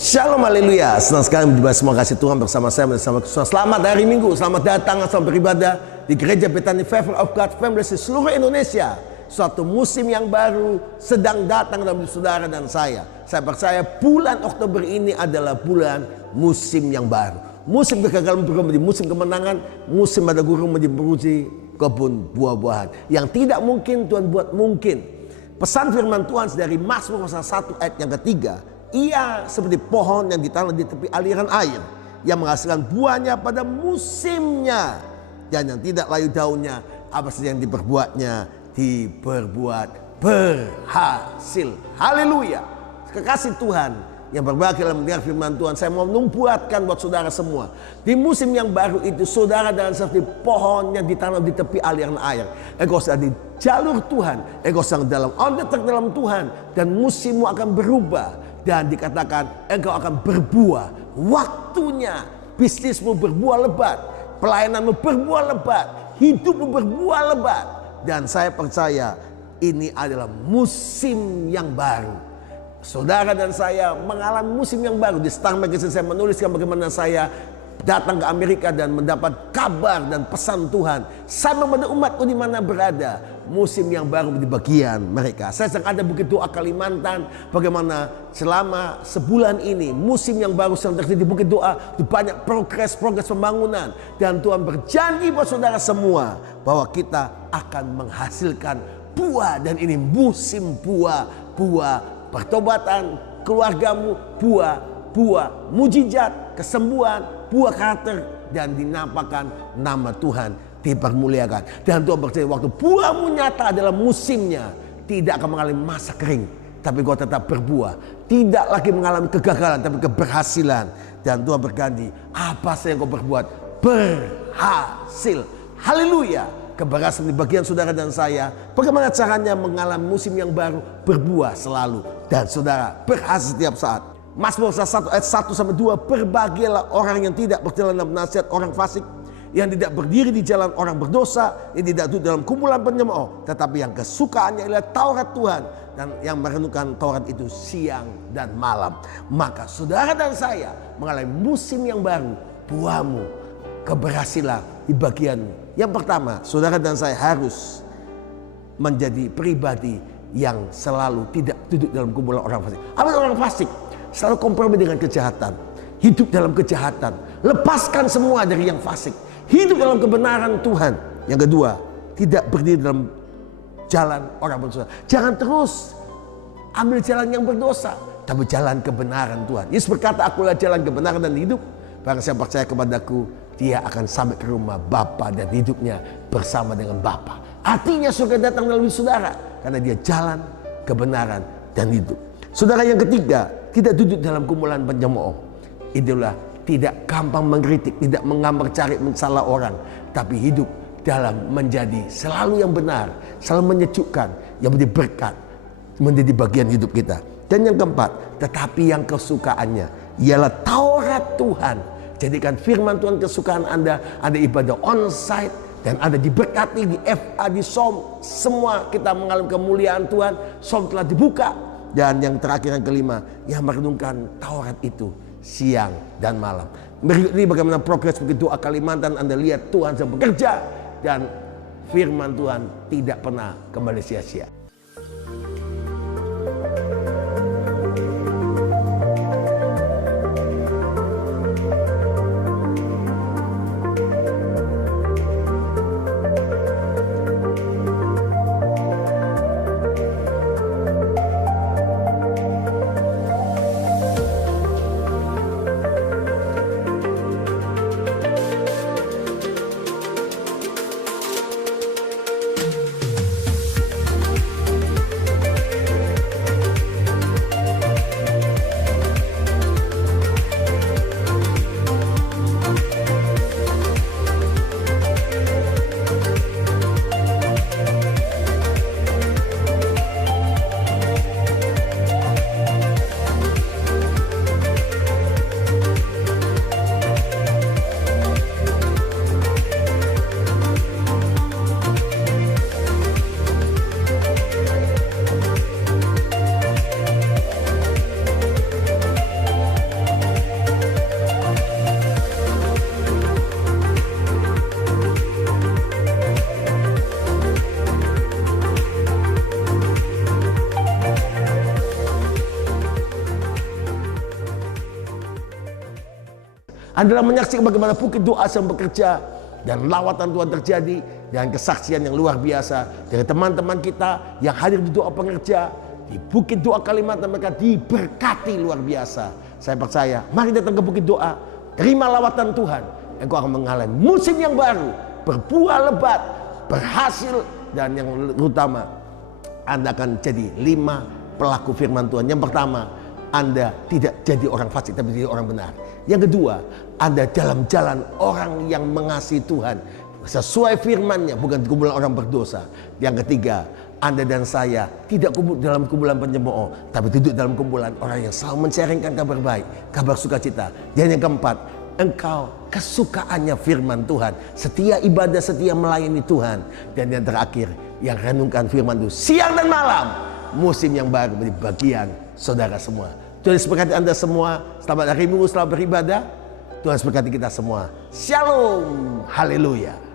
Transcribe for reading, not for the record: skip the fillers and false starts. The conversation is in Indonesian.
Shalom, haleluya. Senang sekali berjumpa semua kasih Tuhan bersama saya bersama Kristus. Selamat hari Minggu, selamat datang selamat beribadah di Gereja Bethany Favor of God Family di seluruh Indonesia. Suatu musim yang baru sedang datang dalam hidup saudara dan saya. Saya percaya bulan Oktober ini adalah bulan musim yang baru. Musim kegagalan berubah menjadi musim kemenangan, musim pada guru menjadi beruji kebun buah-buahan. Yang tidak mungkin Tuhan buat mungkin. Pesan firman Tuhan dari Mazmur pasal 1 ayat yang ketiga. Ia seperti pohon yang ditanam di tepi aliran air, yang menghasilkan buahnya pada musimnya, dan yang tidak layu daunnya. Apa saja yang diperbuatnya diperbuat berhasil. Haleluya. Kekasih Tuhan yang berbahagia dalam mendengar firman Tuhan, saya mau membuatkan buat saudara semua, di musim yang baru itu saudara dan seperti pohon yang ditanam di tepi aliran air. Engkau sedang di jalur Tuhan, engkau sedang dalam on the track dalam Tuhan, dan musimmu akan berubah. Dan dikatakan engkau akan berbuah. Waktunya bisnismu berbuah lebat, pelayananmu berbuah lebat, hidupmu berbuah lebat. Dan saya percaya ini adalah musim yang baru. Saudara dan saya mengalami musim yang baru. Di Star Magazine saya menuliskan bagaimana saya datang ke Amerika dan mendapat kabar dan pesan Tuhan sama pada umatku di mana berada. Musim yang baru di bagian mereka. Saya sedang ada Bukit Doa Kalimantan. Bagaimana selama sebulan ini musim yang baru sedang terjadi di Bukit Doa. Di banyak progres pembangunan. Dan Tuhan berjanji buat saudara semua bahwa kita akan menghasilkan buah. Dan ini musim buah pertobatan keluargamu, buah mujizat, kesembuhan, buah karakter, dan dinampakan nama Tuhan dipermuliakan. Dan Tuhan berkata waktu buahmu nyata adalah musimnya, tidak akan mengalami masa kering, tapi kau tetap berbuah. Tidak lagi mengalami kegagalan, tapi keberhasilan. Dan Tuhan berjanji apa saja yang kau berbuat berhasil. Haleluya. Keberhasilan di bagian saudara dan saya. Bagaimana caranya mengalami musim yang baru? Berbuah selalu. Dan saudara berhasil setiap saat. Mazmur 1 ayat 1-2. Berbahagialah orang yang tidak berjalan dalam nasihat orang fasik, yang tidak berdiri di jalan orang berdosa, yang tidak duduk dalam kumpulan penyemooh, tetapi yang kesukaannya adalah Taurat Tuhan, dan yang merenungkan Taurat itu siang dan malam. Maka saudara dan saya mengalami musim yang baru. Buahmu, keberhasilan di bagianmu. Yang pertama, saudara dan saya harus menjadi pribadi yang selalu tidak duduk dalam kumpulan orang fasik. Apa orang fasik? Selalu kompromi dengan kejahatan, hidup dalam kejahatan. Lepaskan semua dari yang fasik, hidup dalam kebenaran Tuhan. Yang kedua, tidak berdiri dalam jalan orang berdosa. Jangan terus ambil jalan yang berdosa, tapi jalan kebenaran Tuhan. Yesus berkata, akulah jalan kebenaran dan hidup. Barang siapa percaya kepadaku, dia akan sampai ke rumah Bapa dan hidupnya bersama dengan Bapa. Artinya surga datang melalui saudara, karena dia jalan kebenaran dan hidup. Saudara yang ketiga, tidak duduk dalam kumpulan penyemooh. Itulah tidak gampang mengkritik, tidak mengambil cari mensalah orang, tapi hidup dalam menjadi selalu yang benar, selalu menyejukkan, yang menjadi berkat, menjadi bagian hidup kita. Dan yang keempat, tetapi yang kesukaannya ialah Taurat Tuhan. Jadikan firman Tuhan kesukaan Anda. Ada ibadah on-site dan ada diberkati di FA, di SOM. Semua kita mengalami kemuliaan Tuhan. SOM telah dibuka. Dan yang terakhir yang kelima, yang merenungkan Taurat itu siang dan malam. Berikut ini bagaimana progres Bukit Doa Kalimantan. Anda lihat Tuhan sedang bekerja dan firman Tuhan tidak pernah kembali sia-sia. Anda menyaksikan bagaimana bukit doa sedang bekerja dan lawatan Tuhan terjadi dengan kesaksian yang luar biasa dari teman-teman kita yang hadir di doa pengerja di bukit doa Kalimantan. Mereka diberkati luar biasa. Saya percaya, mari datang ke bukit doa, terima lawatan Tuhan. Engkau akan mengalami musim yang baru, berbuah lebat, berhasil, dan yang utama, Anda akan jadi 5 pelaku firman Tuhan. Yang pertama, Anda tidak jadi orang fasik tapi jadi orang benar. Yang kedua, Anda dalam jalan orang yang mengasihi Tuhan sesuai firman-Nya, bukan kumpulan orang berdosa. Yang ketiga, Anda dan saya tidak dalam kumpulan penyemooh, tapi duduk dalam kumpulan orang yang selalu mencaringkan kabar baik, kabar sukacita. Dan yang keempat, engkau kesukaannya firman Tuhan, setia ibadah, setia melayani Tuhan. Dan yang terakhir, yang renungkan firman itu siang dan malam. Musim yang baru menjadi bagian saudara semua. Tuhan berkati Anda semua. Selamat hari Minggu, selamat beribadah. Tuhan berkati kita semua. Shalom, haleluya.